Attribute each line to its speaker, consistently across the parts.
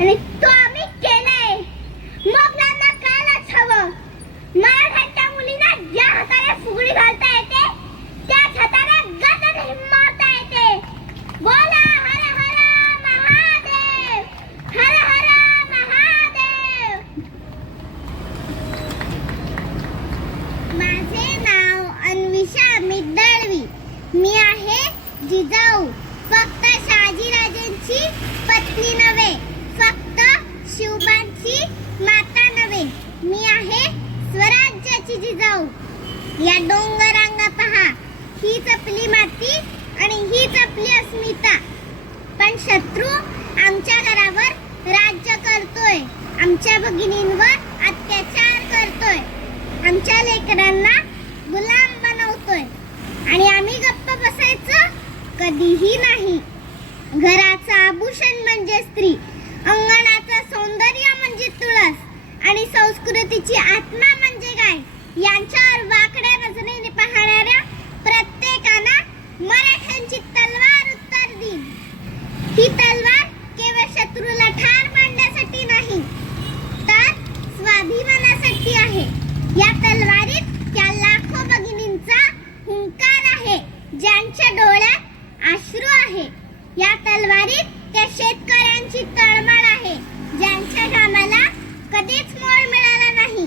Speaker 1: आणि तो आम्ही केलाय. मोगलांना कळायलाच हवं मराठ्यांच्या मुलींना ज्या हाताने फुगडी घालता येते त्याच हाताने गदर मारता येते. बोला हर हर महादेव हर हर महादेव. माझे नाव अन्विषा अमित दळवी मी आहे जिजाऊ. फक्त शहाजीराजांची पत्नी नव्हे. शिवबांची माता नव्हे. मी आहे स्वराज्याची जिजाऊ. या डोंगरांगा पहा. हीच आपली माती आणि हीच आपली अस्मिता. पण शत्रू आमच्या घरावर राज्य करतोय. आमच्या भगिनींवर अत्याचार करतोय. आमच्या लेकरांना गुलाम बनवतोय. आणि आम्ही गप्प बसायचं कधीही नाही. घराचं आभूषण म्हणजे स्त्री. आणि संस्कृतीची आत्मा म्हणजे काय? यांच्यावर वाकड्या नजरेने पाहणाऱ्या प्रत्येकाला मराठ्यांची तलवार उत्तर देईल ही तलवार केवळ शत्रूला ठार मारण्यासाठी नाही तर स्वाभिमानासाठी आहे या तलवारीत त्या लाखो भगिनींचा हुंकार आहे ज्यांच्या डोळ्यात अश्रू आहे या तलवारीत त्या शेतकऱ्यांची तळमळ आहे ज्यांच्या कामाला कधीच मोल मिळाला नाही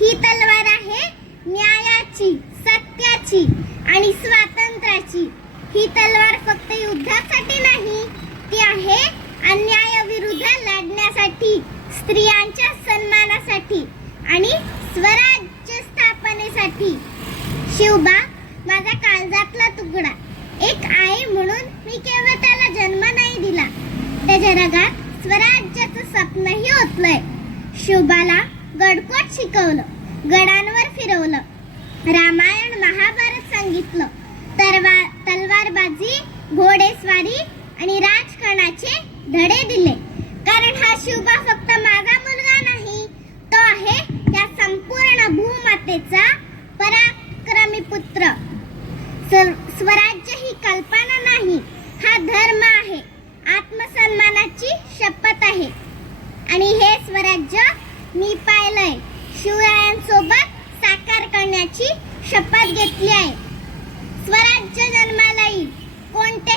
Speaker 1: ही तलवार आहे न्यायाची सत्याची आणि स्वातंत्र्याची ही तलवार फक्त युद्धासाठी नाही ती आहे अन्यायाविरुद्ध लढण्यासाठी स्त्रियांच्या सन्मानासाठी आणि स्वराज्य स्थापनेसाठी शिवबा माझा काळजातला तुकडा एक आहे म्हणून मी केवळ त्याला जन्म नाही दिला. त्याच्या रगात स्वराज्याचं स्वप्नही ओतलंय. शिवबाला गडकोट शिकवलं गडांवर फिरवलं रामायण महाभारत सांगितलं तरवा तलवारबाजी घोडेस्वारी आणि राजकारणाचे धडे दिले. कारण हा शिवबा फक्त माझा मुलगा नाही तो आहे त्या संपूर्ण भूमातेचा पराक्रमी पुत्र स्व- स्वराज्य ही कल्पना नाही हा धर्म आहे आत्मसन्मानाची शपथ आहे आणि हे स्वराज्य मी पाहिलंय शिवरायांसोबत साकार करण्याची शपथ घेतली आहे स्वराज्य जन्माला येईल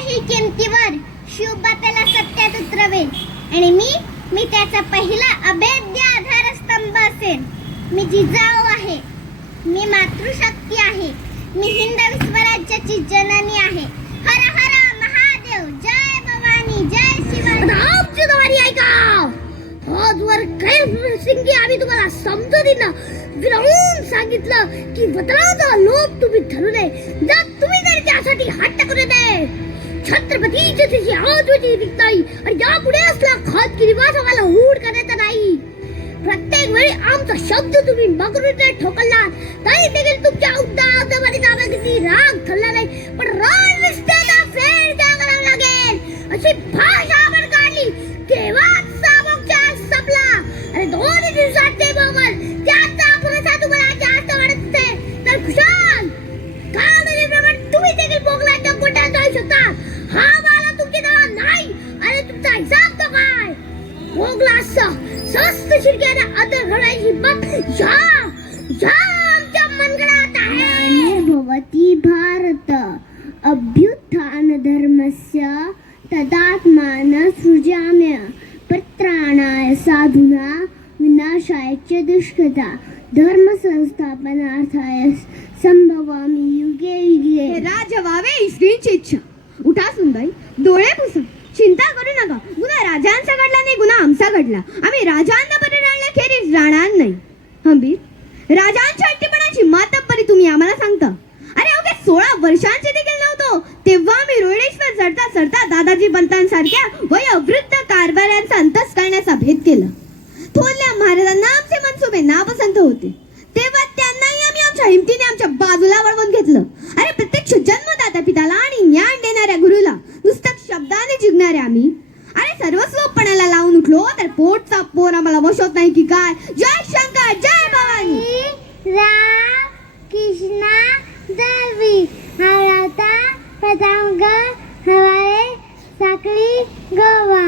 Speaker 1: कोणत्याही किमतीवर शिवबा सत्यात उतरवेल. आणि मी मी त्याचा पहिला अभेद्य आधारस्तंभ असेल मी जिजाऊ आहे. मी मातृशक्ती आहे. मी हिंद स्वराज्याची जननी आहे. हर हर महादेव जय भवानी जय शिवाजी
Speaker 2: आमची ऐका. आजवर गैरसिंगी आम्ही तुम्हाला समजुतीनं. विरळून सांगितलं की वतनाचा लोभ तुम्ही धरू नये. जर तुम्ही जर त्यासाठी हट्ट करू नये छत्रपतीची तिची होती नाही आणि यापुढे असला खात रिवाज आम्हाला हूड करायचा नाही? प्रत्येक वेळी आमचा शब्द तुम्ही मगरूने ठोकला तरी देखील तुमच्या उद्दामपणाची नावाची राग ठरला नाही. पण रण निष्ठेचा फेड द्या
Speaker 1: अभ्युत्थान धर्मस्य तदात्मान सृजाम्य। पत्राणाय साधुना विनाशाय च दुष्कता। धर्म संस्थापनार्थाय संभवामि युगे। युगे
Speaker 3: राजवावे राज इच्छा। उठा सुंदाई डोळे पुसा। चिंता करू नका। गुन्हा राजांचा घडला नाही गुन्हा आमचा घडला. आम्ही राजांना बरे राहण्या खेरीज राहणार नाही. हंबीर राजांच्या हट्टीपणाची मातब्बरी तुम्ही आम्हाला सांगता? अरे ओके सोळा वर्षांचे देखील करता दादाजी पंतांसारख्या वयोवृद्ध कारभाऱ्यांचा अंतस करण्याचा भेद केला. थोरल्या महाराजांना आमचे मनसुबे नापसंत होते. तेव्हा त्यांनाही आम्ही आमच्या हिमतीने आमच्या बाजूला वळवून घेतलं अरे प्रत्यक्ष जन्मदात्या पिताला आणि ज्ञान देणाऱ्या गुरुला नुसतं शब्दाने जिंकणारे आम्ही अरे सर्वस्वपणाला लावून उठलो तर पोटचा पोर आम्हाला वशवत नाही की काय जय शंकर जय भवानी
Speaker 1: राम कृष्णा दळवी हरवता पतंग हवारे साखळी गोवा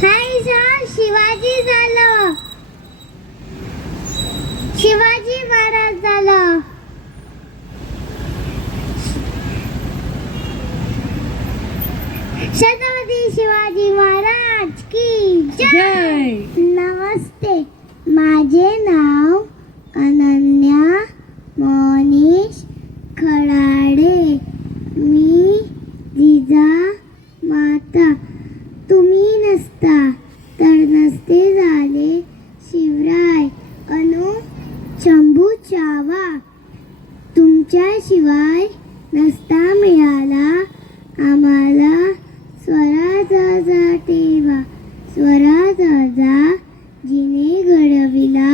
Speaker 1: हाय सर शिवाजी झालं शिवाजी महाराज झालं छत्रपती शिवाजी महाराज की जय. नमस्ते. माझे नाव अनन्या स्वराजाचा जिने घडविला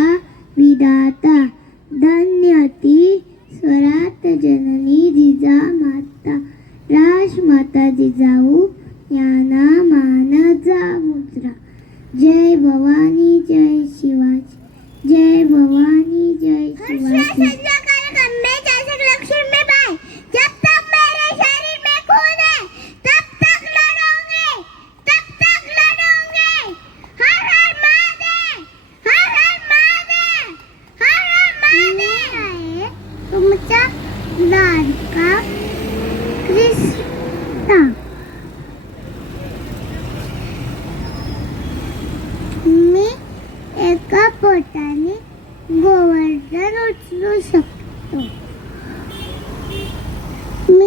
Speaker 1: विधाता धन्य ती स्वरात जननी जिजा माता राजमाता जिजाऊ याना मानाचा मुद्रा जय भवानी जय शिवाजी जय भवानी जय शिवाजी जब तक मेरे शरीर में खून है तब तक लड़ूंगे तब तक लड़ूंगे हर हर महादेव हर हर महादेव हर हर महादेव तुमचा लाडका कृष्णा मी एका पोटाने गोवर्धन उचलू शकतो. मी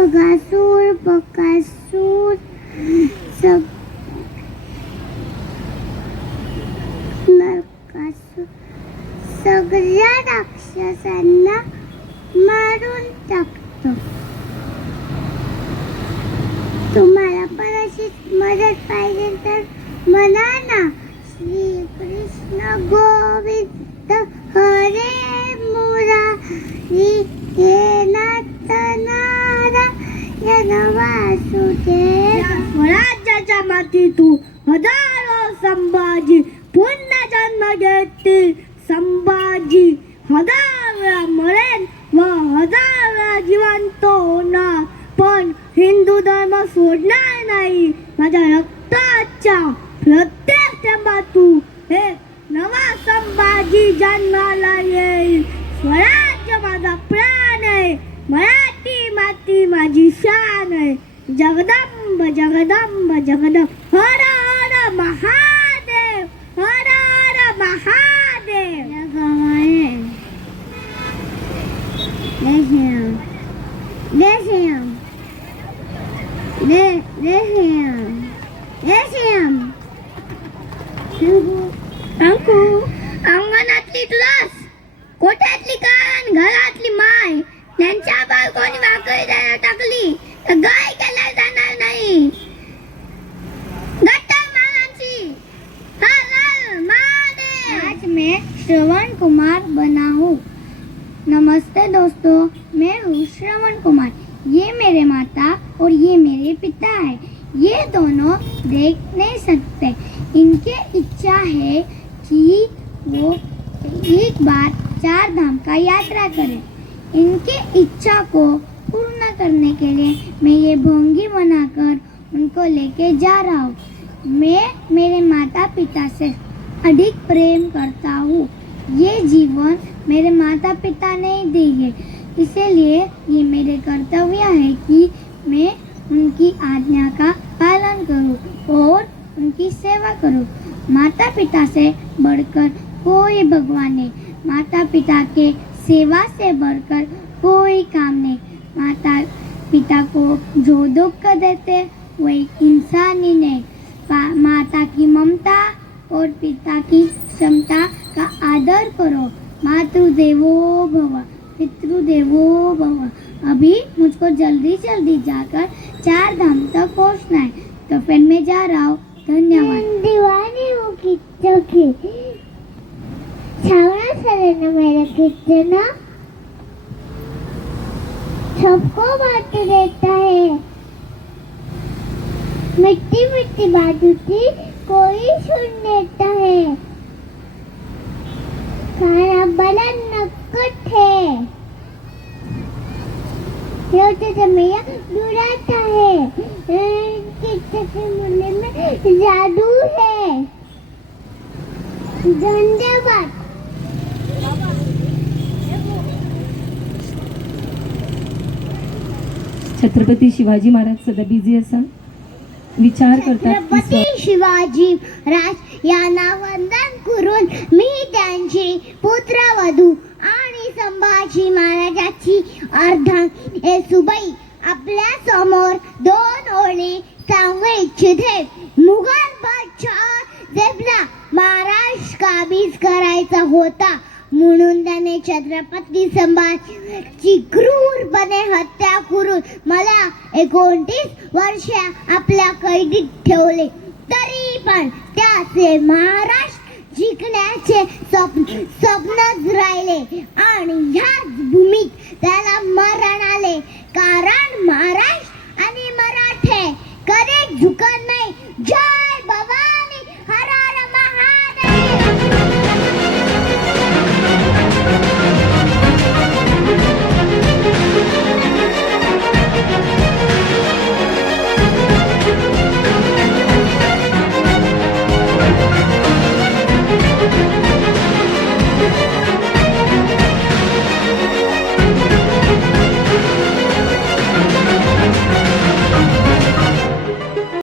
Speaker 1: अगासूर बकासूर सग नरकासूर सगळ्या राक्षसांना मारून टाकतो. तुम्हाला पण अशी मदत पाहिजे तर म्हणा ना. श्री कृष्ण गोविंद हरे मुरारी हे नाथ नारायण वासुदेव.
Speaker 2: स्वराज्याच्या मातीतून हजारो संभाजी पुन्हा जन्म घेतील. संभाजी हजार वेळा मरेन व हजारा जिवंत होणार. पण हिंदू धर्म सोडणार नाही. माझ्या रक्ताच्या प्रत्येक थेंबातून एक नवा संभाजी जन्माला येईल स्वराज्य माझा प्राण आहे मराठी माती माझी शान आहे जगदंब जगदंब जगदंब हर हर महादेव अंगणातली तुळस कोठ्यातली कान घरातली माय त्यांच्या बायकोनी भाकरी द्यायला टाकली तर गाय केल्या जाणार नाही
Speaker 1: आज मैं श्रवण कुमार बना हूँ नमस्ते दोस्तों मैं हूँ श्रवण कुमार ये मेरे माता और ये मेरे पिता है ये दोनों देख नहीं सकते इनके इच्छा है कि वो एक बार चार धाम का यात्रा करें। इनके इच्छा को पूर्ण करने के लिए मैं ये भोंगी बनाकर उनको लेके जा रहा हूँ। मैं मेरे माता पिता से अधिक प्रेम करता हूँ। ये जीवन मेरे माता पिता ने ही दी है। इसीलिए ये मेरे कर्तव्य है कि मैं उनकी आज्ञा का पालन करूँ और उनकी सेवा करूँ। माता पिता से बढ़कर कोई भगवान नहीं। माता पिता के सेवा से बढ़कर कोई काम नहीं। माता पिता को जो दुख देते वो एक इंसान ही नहीं। माता की ममता और पिता की क्षमता का आदर करो। मातृदेवो भव, पितृदेवो भव। अभी मुझको जल्दी जल्दी जाकर चार धाम तक पहुँचना है।
Speaker 4: तो फिर मैं जा रहा हूँ। धन्यवाद.
Speaker 1: दिवाळी हो हूँ किच्चों की. छावना सरे ना मेरे किच्चना सबको बात देता है. मिट्टी मिट्टी बाजू की कोई सुन लेता है. खाना बड़ा नकट है. रोते तो मेरा दुराता है. के मुंडे में जादू है। धन्यवाद।
Speaker 5: छत्रपती शिवाजी महाराज सध्या बिझी असा विचार करतात
Speaker 1: छत्रपती शिवाजी राज यांना वंदन करून मी त्यांची पुत्रवधू आणि संभाजी महाराजाची अर्धांगिनी सुबाई आपल्यासमोर दोन ओळी सांगू इच्छिते मुघल बादशाह जेबला महाराज काबीज करायचा होता म्हणून त्याने छत्रपती संभाजी क्रूरपणे हत्या करून मला एकोणतीस वर्ष आपल्या कैदीत ठेवले. तरी पण त्याचे महाराष्ट्र जिंकण्याचे स्वप्न स्वप्नच राहिले. आणि ह्याच भूमीत त्याला मरण आले. कारण महाराष्ट्र आणि मराठे कधी झुकत नाही. जय बाबा